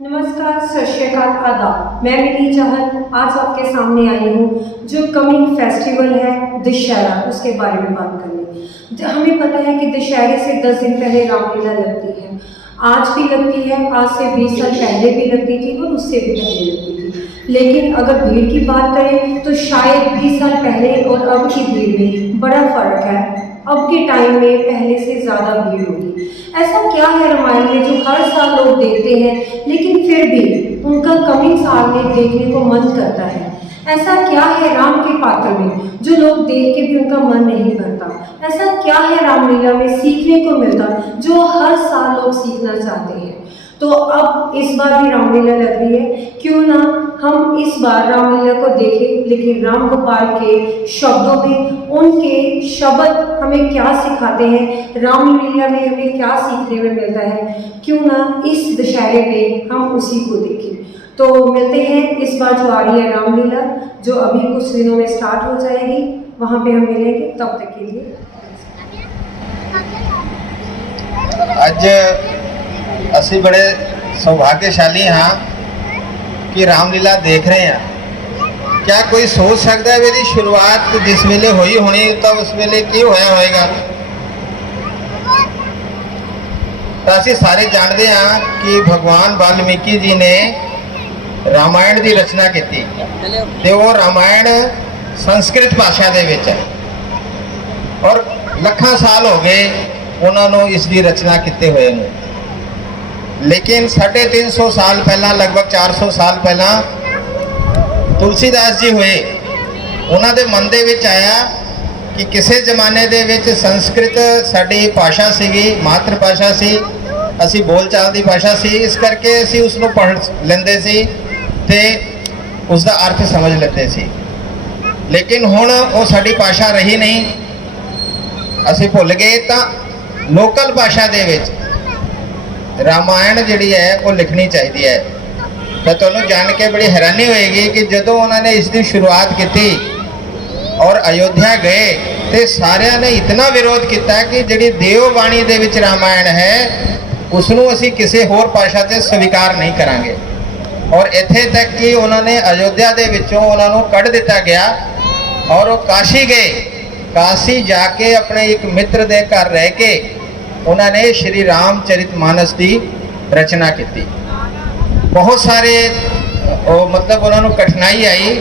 नमस्कार, सत श्री अकाल, आदाब। मैं मिली चाहत आज आपके सामने आई हूँ जो कमिंग फेस्टिवल है दशहरा, उसके बारे में बात करने। हमें पता है कि दशहरे से 10 दिन पहले रामलीला लगती है, आज भी लगती है, आज से 20 साल पहले भी लगती थी और उससे भी पहले लगती थी। लेकिन अगर भीड़ की बात करें तो शायद 20 साल पहले और अब की भीड़ में बड़ा फ़र्क है। अब के टाइम में पहले से ज़्यादा भीड़ होगी। ऐसा क्या है रामायण में जो हर साल लोग देखते हैं लेकिन फिर भी उनका कमिंग साल में देखने को मन करता है? ऐसा क्या है राम के पात्र में जो लोग देख के भी उनका मन नहीं भरता? ऐसा क्या है रामलीला में सीखने को मिलता जो हर साल लोग सीखना चाहते हैं? तो अब इस बार भी रामलीला लग रही है, क्यों ना हम इस बार रामलीला को देखें, लेकिन राम गोपाल के शब्दों में उनके शब्द हमें क्या सिखाते हैं, रामलीला में हमें क्या सीखने में मिलता है। क्यों ना इस दशहरे पे हम उसी को देखें। तो मिलते हैं इस बार जो आ रही है रामलीला, जो अभी कुछ दिनों में स्टार्ट हो जाएगी, वहाँ पे हम मिलेंगे। तब तक के लिए ਅੱਜ ਅਸੀਂ बड़े सौभाग्यशाली हाँ कि रामलीला देख रहे हैं। क्या कोई सोच सकता है भी शुरुआत जिस वेले हुई होनी तो उस वेले की होया होएगा? तो ਅਸੀਂ सारे जानते हाँ कि भगवान वाल्मीकि जी ने रामायण की रचना की ते वो रामायण संस्कृत भाषा दे विच है और ਲੱਖਾਂ साल हो गए उन्होंने इसकी रचना किते हुए हैं। लेकिन 350 साल पहला, लगभग 400 साल पहला तुलसीदास जी हुए, उन्होंने मन दे विच आया कि किसी जमाने दे विच संस्कृत साडी भाषा सीगी, मातृ भाषा सी, असी बोलचाल की भाषा सी, इस करके असी उसनूं पढ़ लेंदे सी ते उसका अर्थ समझ लेते सी। लेकिन हुण वो साडी भाषा रही नहीं, असी भुल गए। तो लोकल भाषा दे विच रामायण जिहड़ी है वो लिखनी चाहिए है। तो तुहानूं जान के बड़ी हैरानी होएगी कि जदों उन्होंने इसकी शुरुआत की और अयोध्या गए तो सारिਆਂ ने इतना विरोध किया कि जिहड़ी देवबाणी दे विच रामायण है उसनूं असीं किसी होर भाषा से स्वीकार नहीं करांगे। और इत्थे तक कि उन्होंने अयोध्या दे विचों उन्हां नूं कढ दिता गया और वो काशी गए। काशी जाके अपने एक मित्र दे घर रह के उन्होंने श्री रामचरितमानस की रचना की। बहुत सारे मतलब उन्होंने कठिनाई आई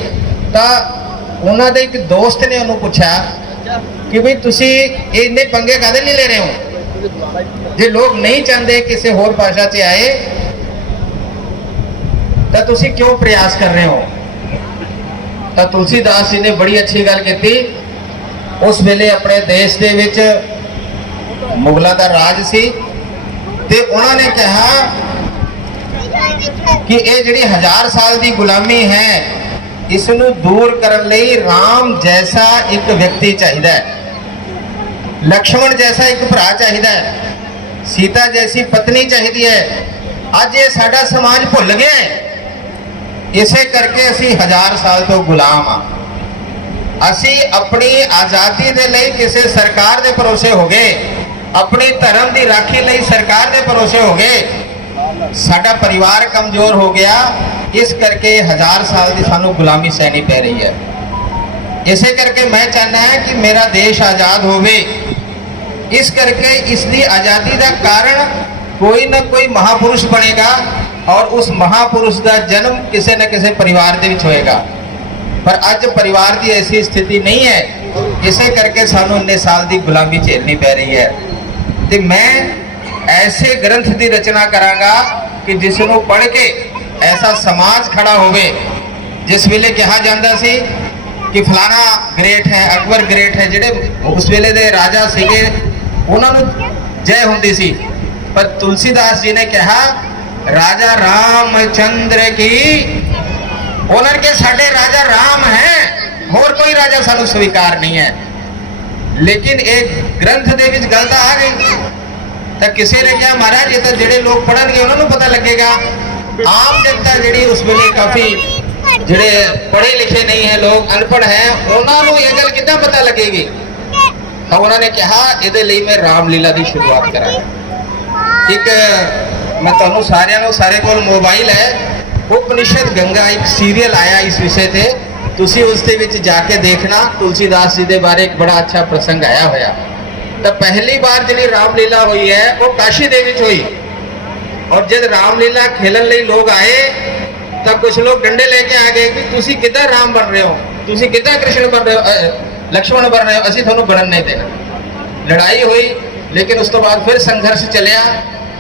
तो उन्होंने एक दोस्त ने उन्होंने पूछा कि भाई तुसी इन्ने पंगे कादे नहीं ले रहे हो? जे लोग नहीं चाहते किसी होर भाषा से आए तो तुसी क्यों प्रयास कर रहे हो? तो तुलसीदास जी ने बड़ी अच्छी गल की। उस वेले अपने देश दे विच मुगलों का राज सी ते उन्होंने कहा कि ये जिहड़ी 1000 साल की गुलामी है इसनूं दूर करने लई राम जैसा एक व्यक्ति चाहिए, लक्ष्मण जैसा एक भरा चाहिए, सीता जैसी पत्नी चाहिए है। अज ये साडा समाज भुल गया है, इसे करके असी 1000 साल तो गुलाम हाँ। असी अपनी आज़ादी दे लई किसी सरकार दे भरोसे हो गए, अपनी धर्म की राखी लई सरकार के भरोसे हो गए, साडा परिवार कमजोर हो गया। इस करके 1000 साल की सानू गुलामी सहनी पै रही है। इसे करके मैं चाहना है कि मेरा देश आज़ाद होवे। इस करके इसकी आज़ादी का कारण कोई ना कोई महापुरुष बनेगा और उस महापुरुष का जन्म किसी न किसी परिवार के विच होएगा। पर अज परिवार की ऐसी स्थिति नहीं है, इसे करके सानू इन्ने साल की गुलामी झेलनी पै रही है। तो मैं ऐसे ग्रंथ की रचना करांगा कि जिसनों पढ़ के ऐसा समाज खड़ा होवे। जिस वेले कहा जाता सी कि फलाना ग्रेट है, अकबर ग्रेट है, जिहड़े उस वेले दे राजा सीगे उन्होंने जय हुंदी सी। पर तुलसीदास जी ने कहा राजा रामचंद्र की, उन्होंने के साडे राजा राम हैं, होर कोई राजा सानू स्वीकार नहीं है। लेकिन एक ग्रंथ दे विच गल तां आ गई तो किसी ने कहा महाराज ये तो जिहड़े लोग पढ़नगे उन्होंने पता लगेगा। आम जनता जिहड़ी उस वेले काफ़ी जिहड़े पढ़े लिखे नहीं है, लोग अनपढ़ हैं, उन्होंने ये गल किद्दां पता लगेगी? तो उन्होंने कहा इहदे लई मैं रामलीला की शुरुआत करांगा। एक मैं तुहानू सारिਆਂ ਨੂੰ सारे कोल मोबाइल है, उपनिषद गंगा एक सीरियल आया इस विषय ते, तुसी उस दे विच जाके देखना, तुलसीदास जी दे बारे एक बड़ा अच्छा प्रसंग आया होया। तो पहली बार जिहड़ी रामलीला हुई है वो काशी दे विच हुई, और जब रामलीला खेलन लई लोग आए तो कुछ लोग डंडे लेके आ गए कि तुसी किधर राम बन रहे हो, तुसी किधर कृष्ण बन रहे हो, लक्ष्मण बन रहे हो, असीं तुहानू बनन नहीं देना। लड़ाई हुई, लेकिन उस तो बाद फिर संघर्ष चलिया,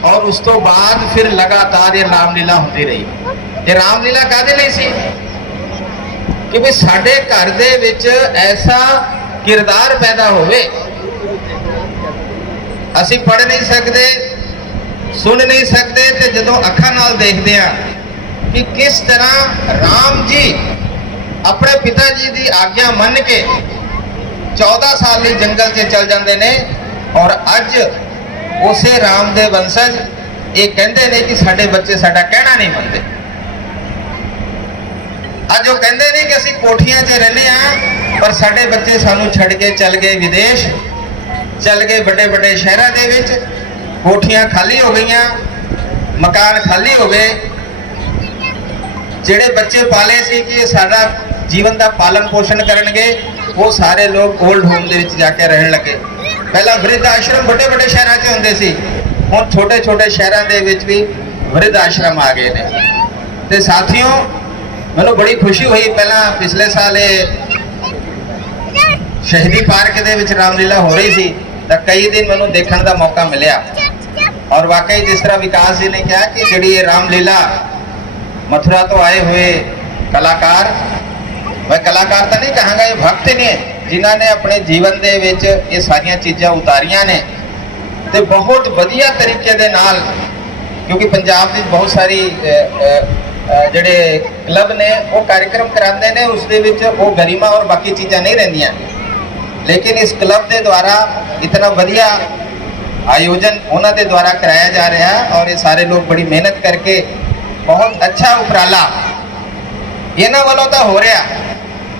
और उस तो बाद फिर लगातार ये रामलीला होती रही। ये रामलीला काहदे लई सी कि भी साडे घर दे विच ऐसा किरदार पैदा होवे, असीं पढ़ नहीं सकते, सुन नहीं सकते, ते जदों अखां नाल देखदे आ कि किस तरह राम जी अपने पिता जी की आज्ञा मन के 14 साल ਲਈ जंगल से चल जाते ने, और अज उसे राम दे वंशज ये कहते ने कि साडे बच्चे साडा कहना नहीं मनते। अज वो कहते ने कि असीं कोठियां 'च रहने आ, पर साडे बच्चे सानू छड़ के चल गए विदेश, चल गए बड़े बड़े शहरों के विच, कोठियां खाली हो गई, मकान खाली हो गए। ਜਿਹੜੇ बच्चे पाले सी कि साडा जीवन का पालन पोषण करनगे, वो सारे लोग ओल्ड होम दे विच जाके रहन लगे। पहला वृद्ध आश्रम बड़े बड़े शहरों 'च हुंदे सी, हुण छोटे छोटे शहरों दे विच भी वृद्ध आश्रम आ गए ने। ते साथियों, मैनूं बड़ी खुशी हुई, पहला पिछले साल शहीदी पार्क दे विच रामलीला हो रही सी, तो कई दिन मैनूं देखण दा मौका मिलिया, और वाकई जिस तरह विकास जी ने कहा कि जिहड़ी ये रामलीला मथुरा तो आए हुए कलाकार, मैं कलाकार तो नहीं कहांगा, ये भक्त ने जिन्हों ने अपने जीवन दे विच ये सारियां चीज़ां उतारियां ने, ते बहुत वधिया तरीके दे नाल, क्योंकि पंजाब दी बहुत सारी जिहड़े क्लब ने वो कार्यक्रम करांदे ने, उस दे विच वो गरिमा और बाकी चीज़ां नहीं रहिंदियां, लेकिन इस क्लब के द्वारा इतना वधिया आयोजन उन्होंने द्वारा कराया जा रहा है, और ये सारे लोग बड़ी मेहनत करके बहुत अच्छा उपराला इन्हों वालों तो हो रहा,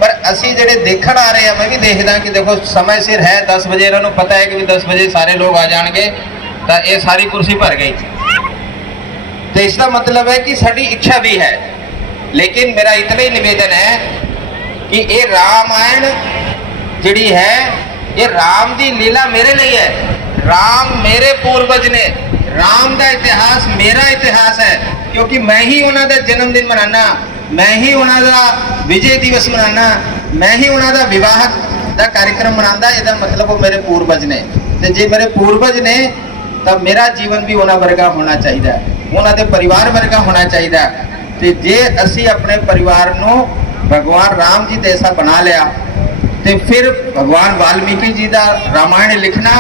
पर असी जेडे देखण आ रहे हैं, मैं भी देखदा कि देखो समय सिर है 10 बजे, इन्होंने पता है कि भी 10 बजे सारे लोग आ जाएंगे, तो ये सारी कुर्सी भर गई। तो इसका मतलब है कि साड़ी इच्छा भी है, लेकिन मेरा इतना ही निवेदन है कि ये रामायण जिहड़ी है, ये राम की लीला मेरे लिए है, राम मेरे पूर्वज ने, राम का इतिहास मेरा इतिहास है, क्योंकि मैं ही उन्होंने जन्मदिन मनाना, मैं ही उन्होंने विजय दिवस मनाना, मैं ही उन्होंने विवाह का कार्यक्रम मनाता, इसका मतलब वो मेरे पूर्वज ने। तो जे मेरे पूर्वज ने, तो मेरा जीवन भी उन्होंने वर्गा होना चाहिए, उन्होंने परिवार वर्गा होना चाहिए। तो जे असी अपने परिवार को भगवान राम जी जैसा बना लिया, तो फिर भगवान वाल्मीकि जी का रामायण लिखना,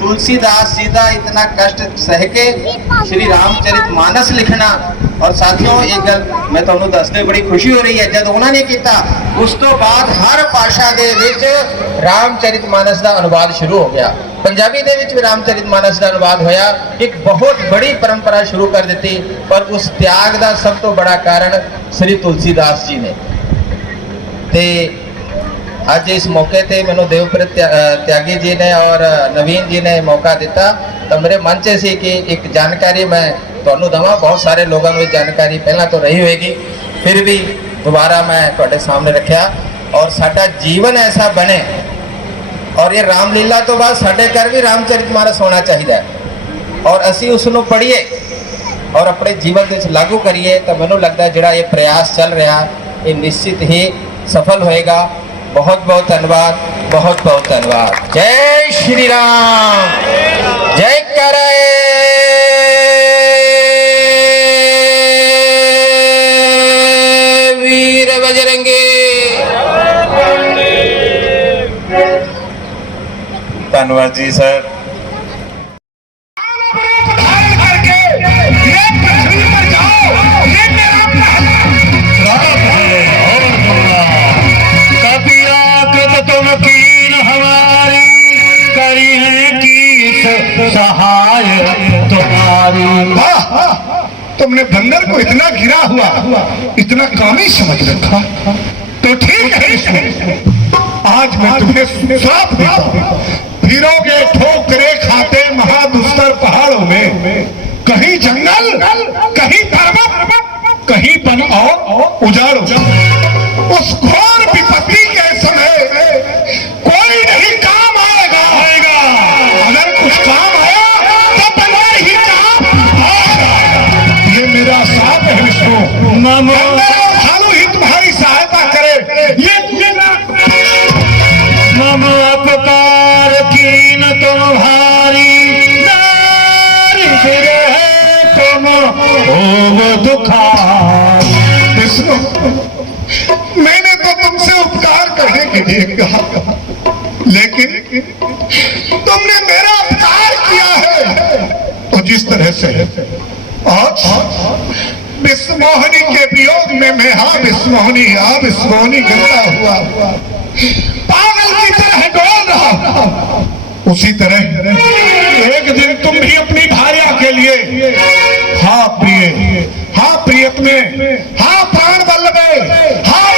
तुलसीदास जी का इतना कष्ट सह के श्री रामचरित मानस लिखना, और साथियों एक गल मैं तुहानू दसदे बड़ी खुशी हो रही है, जब उन्होंने किया उस तो बाद हर भाषा के विच रामचरित मानस का अनुवाद शुरू हो गया, पंजाबी दे विच भी रामचरित मानस का अनुवाद होया, एक बहुत बड़ी परंपरा शुरू कर दी। पर उस त्याग का सब तो बड़ा कारण श्री तुलसीदास जी ने। ते अज इस मौके पर मैंने देवप्रित त्यागी जी ने और नवीन जी ने मौका दिता, तो मेरे मन च सी कि एक जानकारी मैं तुहानू दवा, बहुत सारे लोगों को जानकारी पहला तो रही होगी, फिर भी दोबारा मैं तुहाडे सामने रखा, और साडा जीवन ऐसा बने, और ये रामलीला तो बाद साडे घर भी रामचरित मानस होना चाहिए, और असी उसनू पढ़िए और अपने जीवन के लागू करिए, तो मैनू लगता है जिहड़ा ये प्रयास चल रहा ये निश्चित ही सफल होएगा। बहुत बहुत धन्यवाद, बहुत बहुत धन्यवाद। जय श्री राम, जय करे वीर बजरंगी। धन्यवाद जी सर। सहाय तुम्हारी। तुमने बंदर को इतना गिरा हुआ, इतना कामी समझ रखा, तो ठीक है, आज मैं तुम्हें श्राप देता हूं, फिरोगे ठोकरे खाते महादुस्तर पहाड़ों में, कहीं जंगल, कहीं पर्वत, कहीं वन और उजाड़। उस घोर विपत्ति के समय कोई नहीं काम आएगा। अगर कुछ काम आया तो बगैर ही काम आएगा। ये मेरा साथ है विष्णु। गंगा और भालू ही तुम्हारी सहायता करे। ये मम अपकार कीन तुम्हारी, नारी फिर है तुम होव दुखार। विष्णु, मैंने तो तुमसे उपकार करने के लिए कहा, लेकिन तुमने मेरा उपकार किया है। तो जिस तरह से आज विश्वमोहिनी के वियोग में मैं हाँ विश्वमोहिनी करता हुआ पागल की तरह डोल रहा, उसी तरह एक दिन तुम भी अपनी भार्या के लिए हाँ प्रियतमे, हाँ प्राण वल्लभे, हाँ